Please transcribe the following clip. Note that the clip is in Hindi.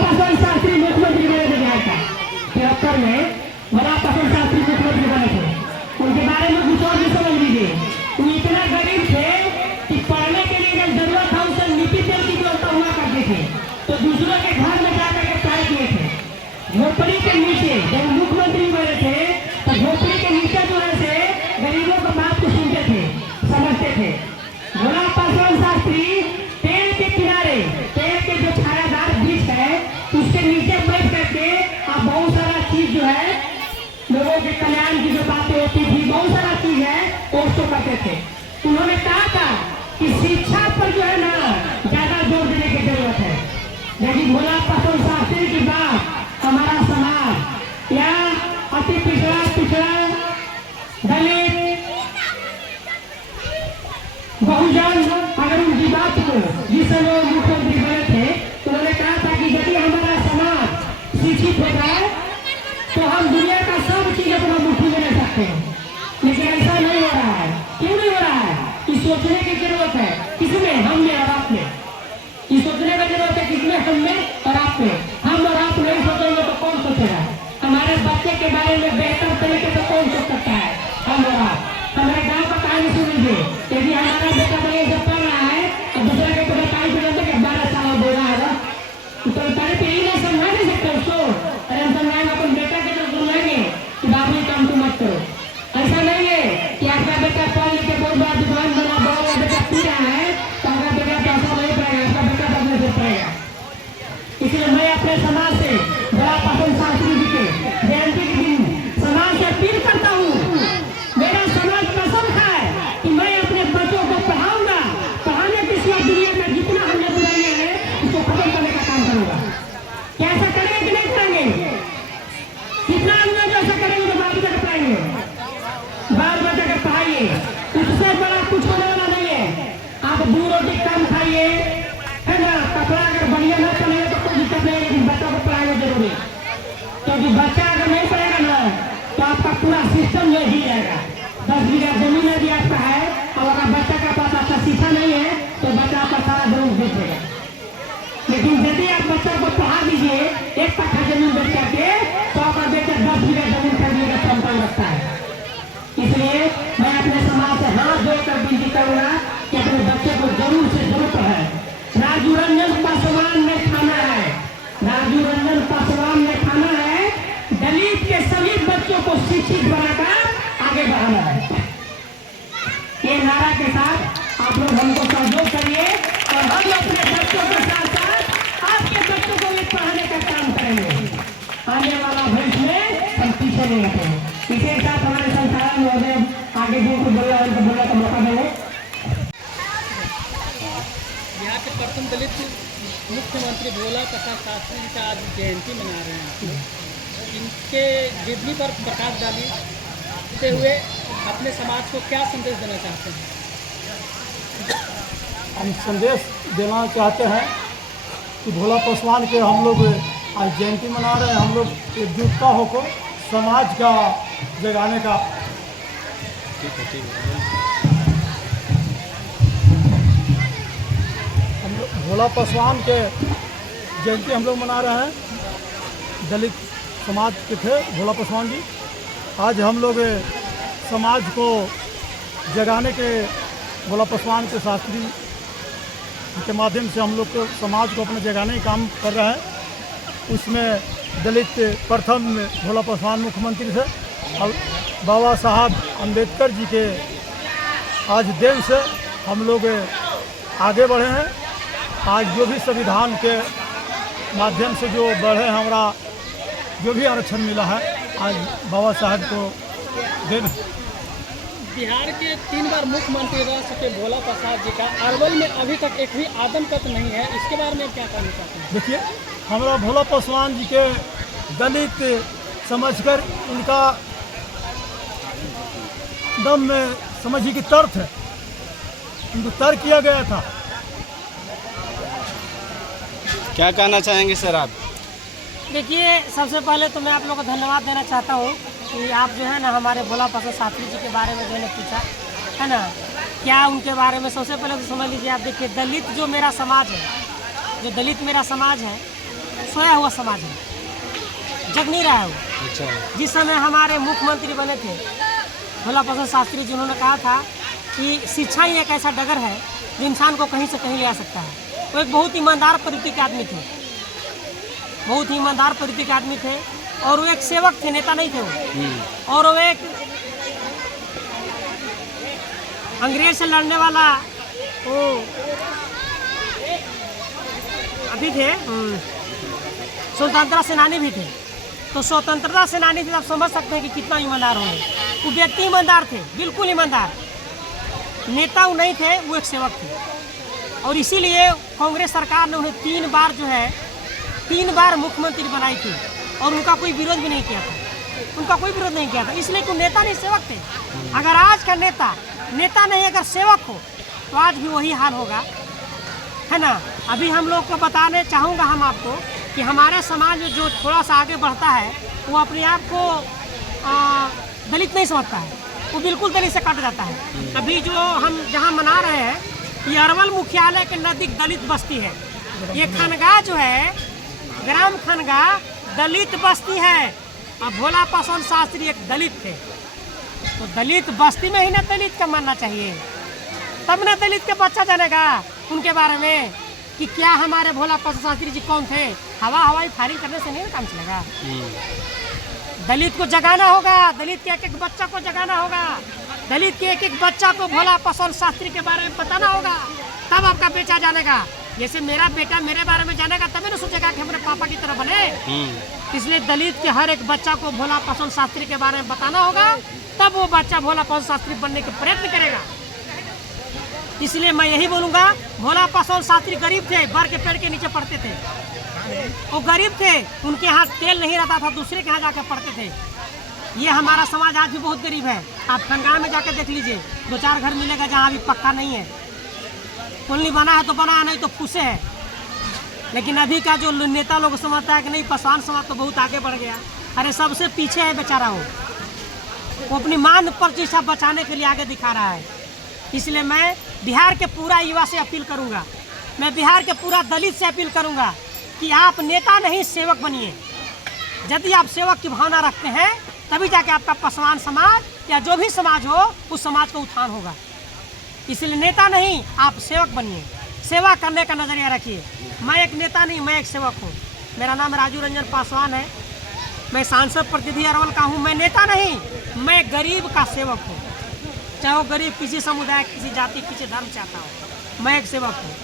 प्रसाद शास्त्री मुख्यमंत्री बने थे बिहार का 73 में। भोला प्रसाद शास्त्री मुख्यमंत्री बने थे, उनके बारे में कुछ और भी समझ लीजिए। वो इतना गरीब थे कि पढ़ने के लिए जब जरूरत था उसे मिट्टी तेल की व्यवस्था हुआ करती थी, तो दूसरों के घर में जाकर के पढ़ाई किए थे। झोपड़ी के नीचे जब मुख्यमंत्री बने थे तो झोपड़ी के नीचे जो है गरीबों की बात को सुनते थे, समझते थे। भोला प्रसाद शास्त्री पेड़ के किनारे, पेड़ के जो छायादार वृक्ष है उसके नीचे बैठ करके आप बहुत सारा चीज जो है लोगों के कल्याण की जो बातें होती थी, बहुत सारा चीज है वो उसको करते थे। उन्होंने कहा था कि शिक्षा पर जो है ना ज्यादा जोर देने की जरूरत है। लेकिन भोला प्रसाद शास्त्री की बात हमारा समाज या अति पिछड़ा दलित बहुजन अगर उनकी बात को जिस समय मुख्यमंत्री बने थे उन्होंने कहा था कि यदि हमारा समाज शिक्षित हो जाए तो हम दुनिया का सब चीज अपना मुट्ठी में ले सकते हैं। लेकिन ऐसा नहीं हो रहा है। क्यों नहीं हो रहा है? कि सोचने की जरूरत है। किसमें? हम में और आप में। ये सोचने की जरूरत है किसमें? हम में और आप में। हम और आप नहीं सोचेंगे तो कौन सोचेगा? हमारे बच्चे के बारे में बेहतर तरीके से कौन सोच सकता है? हम और आप। हमारे गाँव का कहानी सुन लीजिए। यदि हमारा बेटा बड़े जब पढ़ रहा है और दूसरे के तो बताई चलते कि 12 साल दे रहा है तो पहले तो यही नहीं समझा नहीं सकते उसको। अरे हम समझाएंगे अपन बेटा के तो सुनाएंगे कि बाबू ये काम तुम मत करो। ऐसा नहीं है कि आपका बेटा पढ़ लिख के बहुत बड़ा दुकान बना, बड़ा बेटा पी रहा है तो आपका बेटा पैसा नहीं पड़ेगा, आपका बेटा बदले से पड़ेगा। इसलिए मैं अपने समाज से भोला प्रसाद शास्त्री जी के जयंती के दिन समाज से अपील करता हूँ। मेरा समाज कसम खाए कि मैं अपने बच्चों को पढ़ाऊंगा, पढ़ाने के सिवा दुनिया में जितना हमने बुराइयां हैं उसको खत्म करने का काम करूंगा। क्या ऐसा करेंगे कि नहीं करेंगे? कितना अंग्रेज ऐसा करेंगे तो बाल बच्चा पढ़ाएंगे, बाल बच्चा का पढ़ाइए। उससे बड़ा कुछ होने वाला नहीं है। आप 2 रोटी कम खाइए, है ना, कपड़ा अगर बढ़िया न पहने तो कोई दिक्कत नहीं, लेकिन बच्चों को पढ़ाना जरूरी। क्योंकि बच्चा अगर नहीं पढ़ेगा ना तो आपका पूरा सिस्टम जो ही जाएगा। 10 बीघा जमीन यदि आपका है और अगर बच्चा का पास अच्छा शिक्षा नहीं है तो बच्चा आपका सारा जमीन बेच देगा। लेकिन यदि आप बच्चा को पढ़ा दीजिए 1 कट्ठा जमीन बेच करके तो आपका बेटा 10 बीघा जमीन खरीदने का क्षमता रखता है। इसलिए मैं अपने समाज से हाथ जोड़कर विनती करूंगा कि अपने बच्चे को जरूर से जरूर पढ़ाए। राजू रंजन पासवान ने खाना है, राजू रंजन पासवान ने खाना है। दलित के सभी बच्चों को शिक्षित बनाकर आगे बढ़ाना है। ये नारा के साथ आप लोग हमको सहयोग करिए और हम अपने बच्चों के साथ साथ आपके बच्चों को भी पढ़ाने का काम करेंगे। आने वाला भविष्य में हम पीछे नहीं रखेंगे। इसी के साथ हमारे संचालक महोदय आगे जिनको बोलने का मौका देंगे। यहाँ के प्रथम दलित मुख्यमंत्री भोला प्रसाद शास्त्री जी का आज जयंती मना रहे हैं। इनके जीवनी पर प्रकाश डालते हुए अपने समाज को क्या संदेश देना चाहते हैं? हम संदेश देना चाहते हैं कि भोला पासवान के हम लोग आज जयंती मना रहे हैं। हम लोग एकजुटता होकर समाज का जगाने का हम लोग भोला पासवान के जयंती हम लोग मना रहे हैं। दलित समाज के थे भोला पासवान जी। आज हम लोग समाज को जगाने के भोला पासवान के शास्त्री के माध्यम से हम लोग को समाज को अपने जगाने का काम कर रहे हैं। उसमें दलित प्रथम भोला पासवान मुख्यमंत्री थे और बाबा साहब अम्बेडकर जी के आज देन से हम लोग आगे बढ़े हैं। आज जो भी संविधान के माध्यम से जो बढ़े हमारा जो भी आरक्षण मिला है आज बाबा साहब को देन। बिहार के 3 बार मुख्यमंत्री रह चुके भोला प्रसाद जी का अरवल में अभी तक एक भी आदमकद नहीं है, इसके बारे में क्या कहना चाहते हैं? देखिए, हमारा भोला पासवान जी के दलित समझकर उनका दम में समझिए कि तर्क है, उनको तर्क किया गया था। क्या कहना चाहेंगे सर आप? देखिए, सबसे पहले तो मैं आप लोगों को धन्यवाद देना चाहता हूँ कि आप जो है ना हमारे भोला प्रसाद शास्त्री जी के बारे में जो है पूछा है ना, क्या उनके बारे में। सबसे पहले तो समझ लीजिए, आप देखिए दलित जो मेरा समाज है, जो दलित मेरा समाज है सोया हुआ समाज है, जग नहीं रहा है वो। अच्छा। जिस समय हमारे मुख्यमंत्री बने थे भोला प्रसाद शास्त्री जी, उन्होंने कहा था कि शिक्षा ही एक ऐसा डगर है जो इंसान को कहीं से कहीं ले आ सकता है। वो एक बहुत ईमानदार प्रवृत्ति के आदमी थे, बहुत ही ईमानदार प्रवृत्ति के आदमी थे, और वो एक सेवक थे, नेता नहीं थे वो। और वो एक अंग्रेज से लड़ने वाला वो अभी थे, स्वतंत्रता सेनानी भी थे। तो स्वतंत्रता सेनानी थे, आप समझ सकते हैं कि कितना ईमानदार होंगे। वो व्यक्ति ईमानदार थे, बिल्कुल ईमानदार। नेता वो नहीं थे, वो एक सेवक थे। और इसीलिए कांग्रेस सरकार ने उन्हें 3 बार जो है 3 बार मुख्यमंत्री बनाई थी, और उनका कोई विरोध भी नहीं किया था, उनका कोई विरोध नहीं किया था। इसलिए कि नेता नहीं, सेवक थे। अगर आज का नेता नहीं, अगर सेवक हो तो आज भी वही हाल होगा, है ना। अभी हम लोग को बताने चाहूँगा हम आपको कि हमारे समाज में जो थोड़ा सा आगे बढ़ता है वो अपने आप को दलित नहीं समझता है, वो बिल्कुल दलित से कट जाता है। अभी जो हम जहाँ मना रहे हैं, ये अरवल मुख्यालय के नज़दीक दलित बस्ती है। ये खनगाह जो है, ग्राम खनगाह दलित बस्ती है। अब भोला प्रसाद शास्त्री एक दलित थे, तो दलित बस्ती में ही ना दलित का मानना चाहिए, तब ना दलित के बच्चा जानेगा उनके बारे में कि क्या हमारे भोला प्रसाद शास्त्री जी कौन थे। हवाई फायरिंग करने से नहीं काम चलेगा। दलित को जगाना होगा, दलित के एक बच्चा को जगाना होगा, दलित के एक बच्चा को भोला प्रसाद शास्त्री के बारे में बताना होगा, तब आपका बेटा जानेगा। जैसे मेरा बेटा मेरे बारे में जानेगा तभी ना सोचेगा कि हमारे पापा की तरह बने। इसलिए दलित के हर एक बच्चा को भोला प्रसाद शास्त्री के बारे में बताना होगा, तब वो बच्चा भोला प्रसाद शास्त्री बनने के प्रयत्न करेगा। इसलिए मैं यही बोलूँगा, भोला प्रसाद शास्त्री गरीब थे, बर के पेड़ के नीचे पढ़ते थे। वो गरीब थे, उनके यहाँ तेल नहीं रहता था, दूसरे के यहाँ जाकर पढ़ते थे। ये हमारा समाज आज भी बहुत गरीब है। आप खनगाह में जाकर देख लीजिए, 2-4 घर मिलेगा जहाँ अभी पक्का नहीं है। कॉलोनी बना है तो बना, नहीं तो फूसे है। लेकिन अभी का जो नेता लोग समझता है कि नहीं, पासवान समाज तो बहुत आगे बढ़ गया। अरे सबसे पीछे है बेचारा वो अपनी मान प्रतिष्ठा बचाने के लिए आगे दिखा रहा है। इसलिए मैं बिहार के पूरा युवा से अपील करूंगा, मैं बिहार के पूरा दलित से अपील करूंगा कि आप नेता नहीं, सेवक बनिए। यदि आप सेवक की भावना रखते हैं, तभी जाके आपका पासवान समाज या जो भी समाज हो, उस समाज का उत्थान होगा। इसलिए नेता नहीं, आप सेवक बनिए, सेवा करने का नजरिया रखिए। मैं एक नेता नहीं, मैं एक सेवक हूँ। मेरा नाम राजू रंजन पासवान है, मैं सांसद प्रतिनिधि अरवल का हूँ। मैं नेता नहीं, मैं गरीब का सेवक हूँ। चाहे वो गरीब किसी समुदाय, किसी जाति, किसी धर्म से आता हो, मैं एक सेवक हूँ।